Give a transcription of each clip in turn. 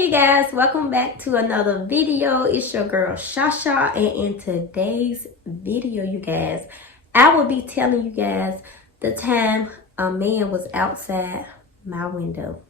Hey you guys, welcome back to another video. It's your girl Shasha, and in today's video, you guys, I will be telling you guys the time a man was outside my window.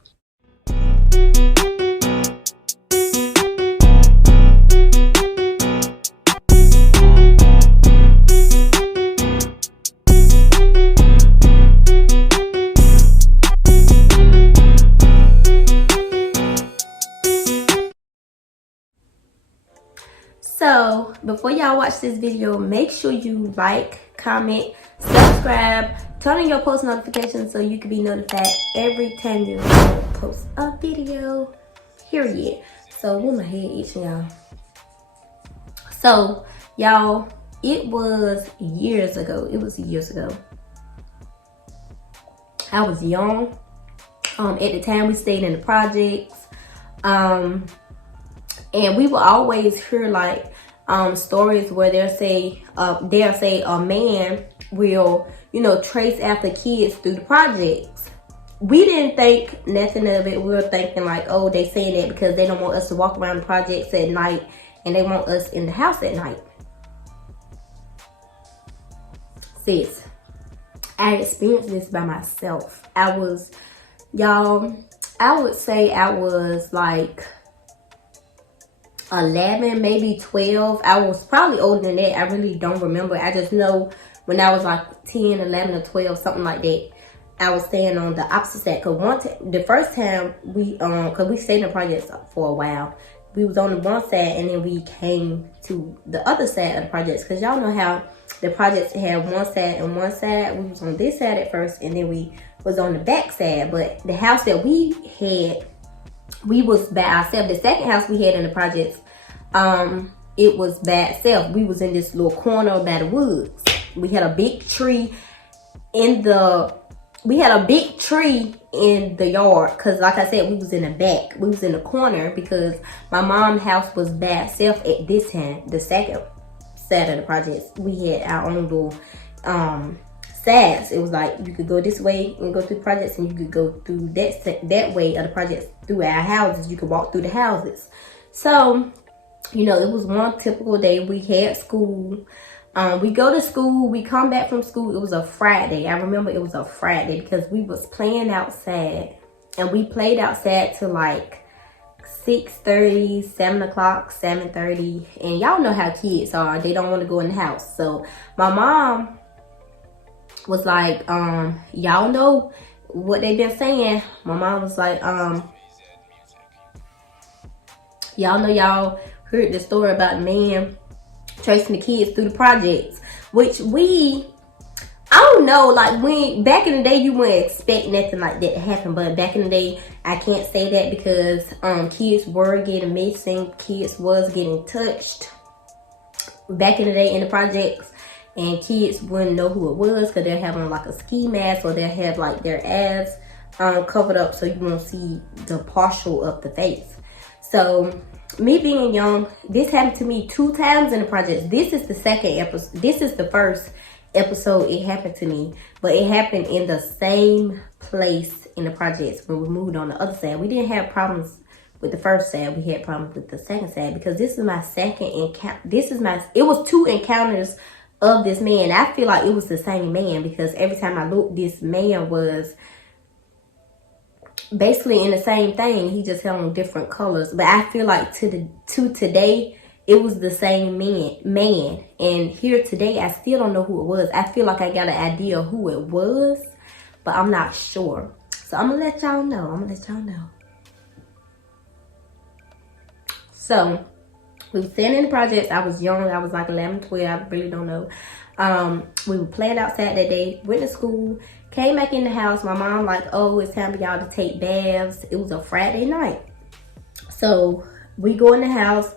So before y'all watch this video, make sure you like, comment, subscribe, turn on your post notifications so you can be notified every time you post a video. Period. So with my head itching, y'all. So y'all, it was years ago. I was young. At the time we stayed in the projects. And we will always hear like stories where they'll say a man will, trace after kids through the projects. We didn't think nothing of it. We were thinking like, oh, they saying that because they don't want us to walk around the projects at night and they want us in the house at night. Sis, I experienced this by myself. I would say I was like 11, maybe 12. I was probably older than that. I really don't remember. I just know when I was like 10, 11, or 12, something like that, I was staying on the opposite side. Cause the first time cause we stayed in the projects for a while, we was on the one side and then we came to the other side of the projects. Cause y'all know how the projects have one side and one side. We was on this side at first and then we was on the back side. But the house that we had, we was by ourselves. The second house we had in the projects, it was by itself. We was in this little corner by the woods. We had a big tree in the yard. Cause like I said, we was in the back. We was in the corner because my mom's house was by itself at this time. The second side of the projects, we had our own little sides. It was like you could go this way and go through the projects, and you could go through that way of the projects through our houses. You could walk through the houses. So, it was one typical day. We had school. We go to school. We come back from school. It was a Friday. I remember it was a Friday because we was playing outside, and we played outside till like 6:30, 7 o'clock, 7:30. And y'all know how kids are. They don't want to go in the house. So my mom was like, y'all know what they've been saying. My mom was like, y'all know y'all heard the story about the man tracing the kids through the projects, which I don't know, like when back in the day you wouldn't expect nothing like that to happen, but back in the day I can't say that because kids were getting missing, kids was getting touched back in the day in the projects. And kids wouldn't know who it was because they're having like a ski mask, or they'll have like their ass covered up so you won't see the partial of the face. So me being young, this happened to me 2 times in the projects. This is the second episode. This is the first episode it happened to me, but it happened in the same place in the projects when we moved on the other side. We didn't have problems with the first side. We had problems with the second side because this is my second encounter. It was 2 encounters of this man. I feel like it was the same man because every time I looked, this man was basically in the same thing. He just had on different colors. But I feel like to today, it was the same man. And here today, I still don't know who it was. I feel like I got an idea of who it was, but I'm not sure. So I'm gonna let y'all know. So we were staying in the projects. I was young. I was like 11, 12. I really don't know. We were playing outside that day. Went to school. Came back in the house. My mom like, oh, it's time for y'all to take baths. It was a Friday night. So we go in the house.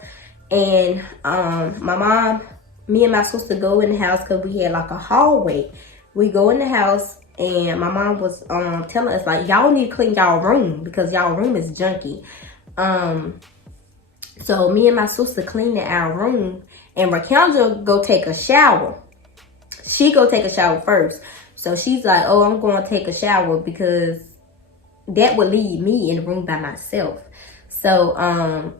And me and my sister go in the house because we had like a hallway. We go in the house. And my mom was telling us like, y'all need to clean y'all room because y'all room is junky. So me and my sister cleaned our room, and Rakendra go take a shower. She go take a shower first. So she's like, oh, I'm going to take a shower because that would leave me in the room by myself. So,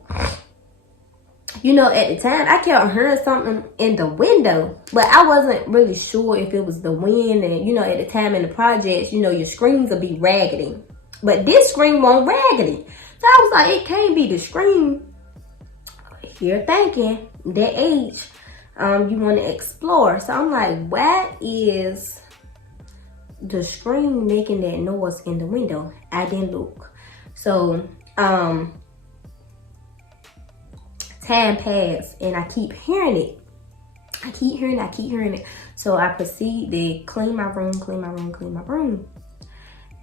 you know, at the time, I kept hearing something in the window, but I wasn't really sure if it was the wind. And, you know, at the time in the projects, you know, your screens will be raggedy. But this screen won't raggedy. So I was like, it can't be the screen. You're thinking, that age, you want to explore. So I'm like, what is the screen making that noise in the window? I didn't look. So, time passed and I keep hearing it. I keep hearing it. So I proceed to clean my room.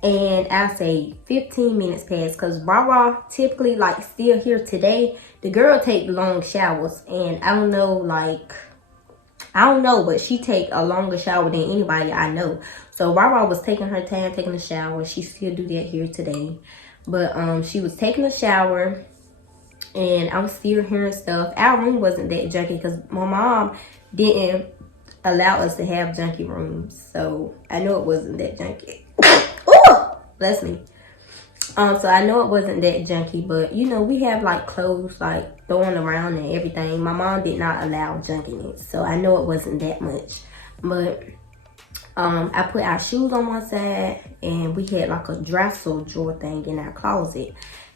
And I say 15 minutes passed, because Rara typically, like, still here today. The girl take long showers, and I don't know, but she take a longer shower than anybody I know. So Rara was taking her time taking a shower. She still do that here today. But she was taking a shower, and I'm still hearing stuff. Our room wasn't that junky because my mom didn't allow us to have junky rooms. So I know it wasn't that junky. Oh, bless me. So I know it wasn't that junky, but you know, we have like clothes like throwing around and everything. My mom did not allow junkiness, so I know it wasn't that much. But I put our shoes on one side, and we had like a dresser drawer thing in our closet.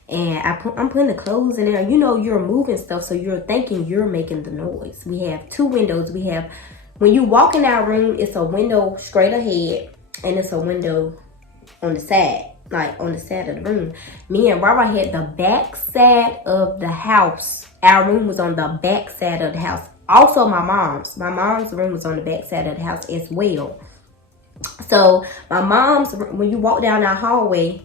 And I'm putting the clothes in there. You know, you're moving stuff, so you're thinking you're making the noise. We have two windows. We have, when you walk in our room, it's a window straight ahead, and it's a window on the side, like on the side of the room. Me and Rara had the back side of the house. Our room was on the back side of the house. Also, my mom's room was on the back side of the house as well. So my mom's, when you walk down our hallway,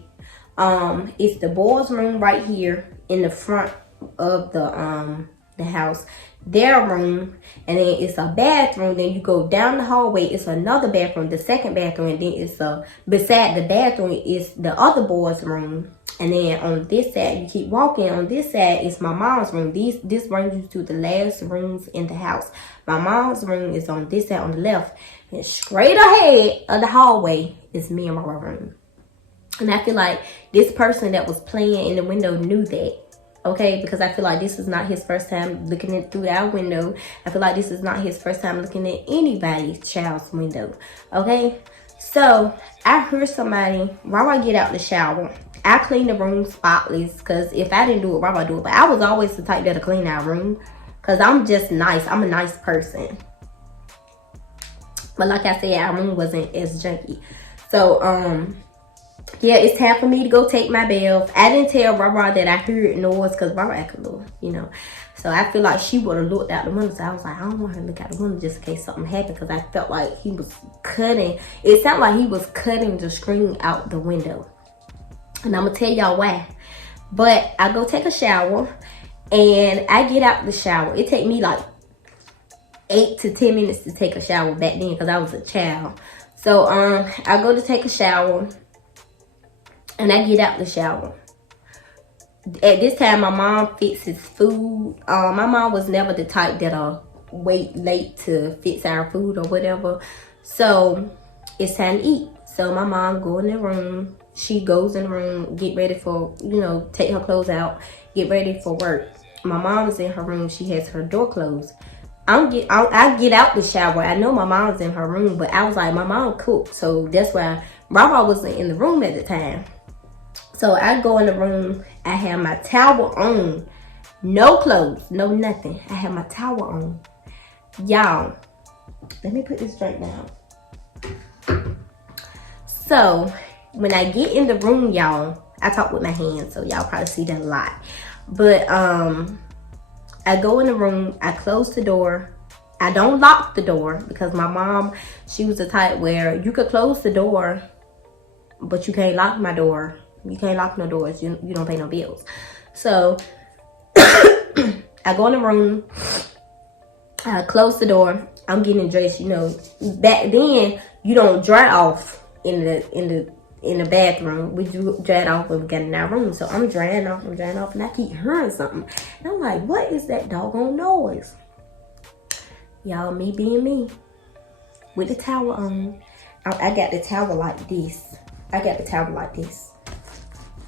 it's the boys' room right here in the front of the house, their room, and then it's a bathroom. Then you go down the hallway, it's another bathroom, the second bathroom, and then it's beside the bathroom is the other boys' room. And then on this side, you keep walking, on this side is my mom's room. This brings you to the last rooms in the house. My mom's room is on this side on the left, and straight ahead of the hallway is me and my room. And I feel like this person that was playing in the window knew that, okay? Because I feel like this is not his first time looking at through our window. I feel like this is not his first time looking at anybody's child's window, okay? So I heard somebody, while I get out the shower, I clean the room spotless, because if I didn't do it, Rara do it. But I was always the type that'll clean our room, because I'm just nice. I'm a nice person. But like I said, our room wasn't as junky. So, yeah, it's time for me to go take my bath. I didn't tell Rara that I heard noise, because Rara acted a little, you know. So I feel like she would have looked out the window. So I was like, I don't want her to look out the window just in case something happened, because I felt like he was cutting. It sounded like he was cutting the screen out the window. And I'm going to tell y'all why. But I go take a shower, and I get out the shower. It take me like 8 to 10 minutes to take a shower back then, because I was a child. So I go to take a shower, and I get out the shower. At this time, my mom fixes food. My mom was never the type that'll wait late to fix our food or whatever. So it's time to eat. So my mom go in the room. She goes in the room, get ready for, you know, take her clothes out, get ready for work. My mom is in her room. She has her door closed. I get out the shower. I know my mom's in her room, but I was like, my mom cooked. So that's why Rara wasn't in the room at the time. So I go in the room. I have my towel on. No clothes, no nothing. I have my towel on. Y'all, let me put this straight down. So when I get in the room, y'all, I talk with my hands, so y'all probably see that a lot. But I go in the room, I close the door. I don't lock the door, because my mom, she was the type where you could close the door, but you can't lock my door. You can't lock no doors. You don't pay no bills. So I go in the room, I close the door. I'm getting dressed. You know, back then you don't dry off in the bathroom. We dried off when we got in our room. So I'm drying off, and I keep hearing something. And I'm like, what is that doggone noise? Y'all, me being me, with the towel on. I got the towel like this.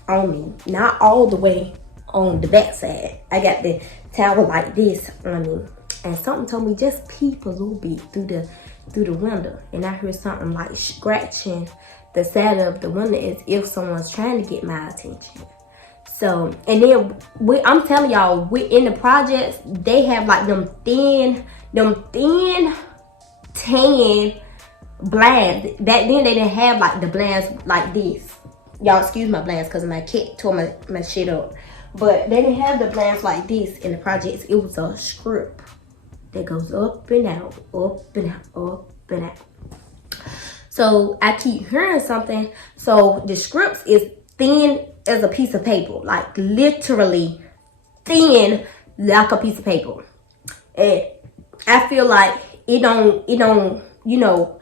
On me, not all the way on the back side. I got the towel like this on me, and something told me just peep a little bit through the window, and I heard something like scratching the side of the window as if someone's trying to get my attention. So, and then I'm telling y'all, we in the projects, they have like them thin tan blinds. That then they didn't have like the blinds like this. Y'all excuse my blinds because my cat tore my shit up. But they didn't have the blinds like this in the projects. It was a strip that goes up and out, up and out, up and out. So I keep hearing something. So the scripts is thin as a piece of paper, like literally thin like a piece of paper. And I feel like it don't, you know,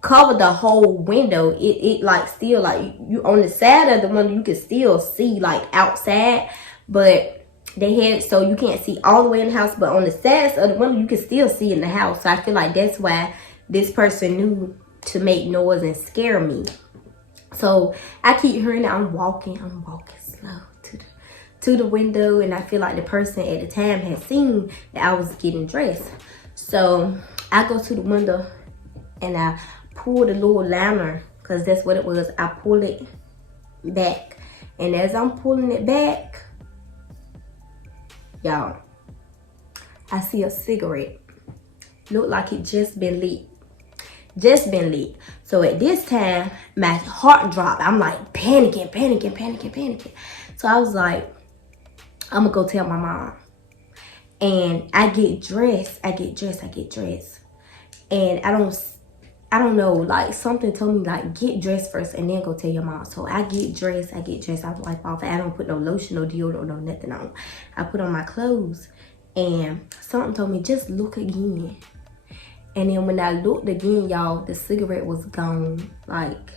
cover the whole window. It like still like you on the side of the window, you can still see like outside, but they had it so you can't see all the way in the house, but on the sides of the window you can still see in the house. So I feel like that's why this person knew to make noise and scare me. So I keep hearing that I'm walking slow to the window, and I feel like the person at the time had seen that I was getting dressed. So I go to the window and I pull the little liner, because that's what it was. I pull it back, and as I'm pulling it back, y'all, I see a cigarette. Look like it just been lit. So at this time, my heart dropped. I'm like panicking. So I was like, I'm gonna go tell my mom. And I get dressed. And I don't know, like something told me like get dressed first and then go tell your mom. So I get dressed. I wipe off. I don't put no lotion, no deodorant, no nothing on. I put on my clothes, and something told me just look again. And then when I looked again, y'all, the cigarette was gone. Like,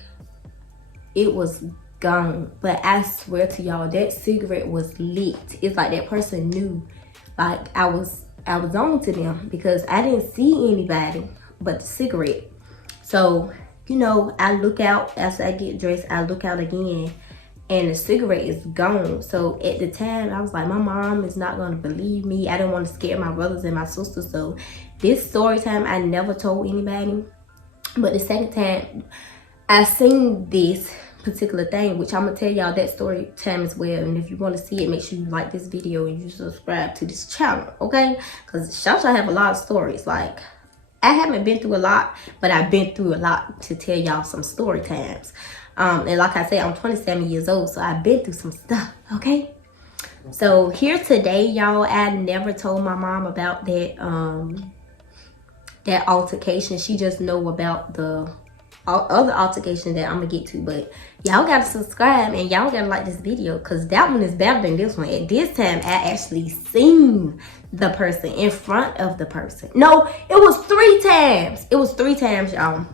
it was gone. But I swear to y'all, that cigarette was lit. It's like that person knew, like, I was on to them, because I didn't see anybody but the cigarette. So, you know, I look out as I get dressed. I look out again, and the cigarette is gone. So at the time, I was like, my mom is not going to believe me. I didn't want to scare my brothers and my sisters. So this story time, I never told anybody. But the second time I seen this particular thing, which I'm going to tell y'all that story time as well. And if you want to see it, make sure you like this video and you subscribe to this channel, okay? Because Shasha have a lot of stories. Like, I haven't been through a lot, but I've been through a lot to tell y'all some story times. And like I said, I'm 27 years old, so I've been through some stuff, okay? So here today, y'all, I never told my mom about that that altercation. She just know about the other altercation that I'm gonna get to. But y'all gotta subscribe and y'all gotta like this video, because that one is better than this one. At this time, I actually seen the person in front of the person. No, it was 3 times. It was 3 times, y'all.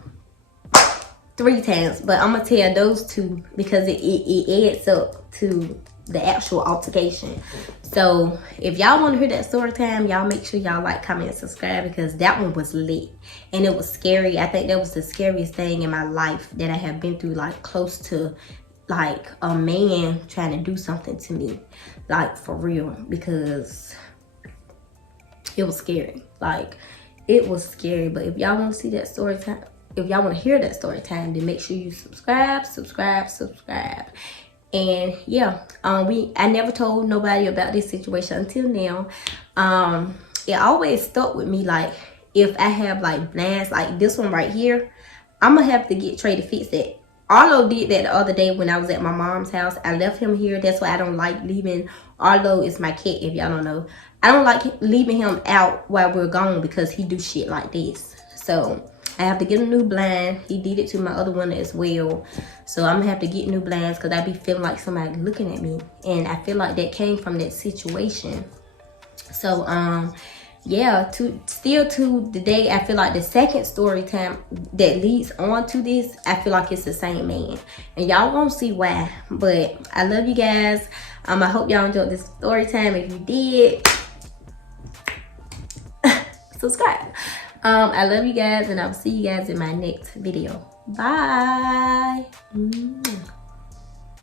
3 times, but I'm gonna tell those 2 because it adds up to the actual altercation. So if y'all want to hear that story time, y'all make sure y'all like, comment, and subscribe, because that one was lit and it was scary. I think that was the scariest thing in my life that I have been through, like close to like a man trying to do something to me, like for real, because it was scary. Like, it was scary. But if y'all want to see that story time, if y'all want to hear that story time, then make sure you subscribe. And yeah, I never told nobody about this situation until now. It always stuck with me. Like, if I have like blinds like this one right here, I'm gonna have to get Trey to fix that. Arlo did that the other day when I was at my mom's house. I left him here. That's why I don't like leaving. Arlo is my cat, if y'all don't know. I don't like leaving him out while we're gone, because he do shit like this. So I have to get a new blind. He did it to my other one as well. So I'm gonna have to get new blinds, because I be feeling like somebody looking at me. And I feel like that came from that situation. So yeah, still to the day, I feel like the second story time that leads on to this, I feel like it's the same man. And y'all won't see why. But I love you guys. I hope y'all enjoyed this story time. If you did, subscribe. I love you guys, and I'll see you guys in my next video. Bye.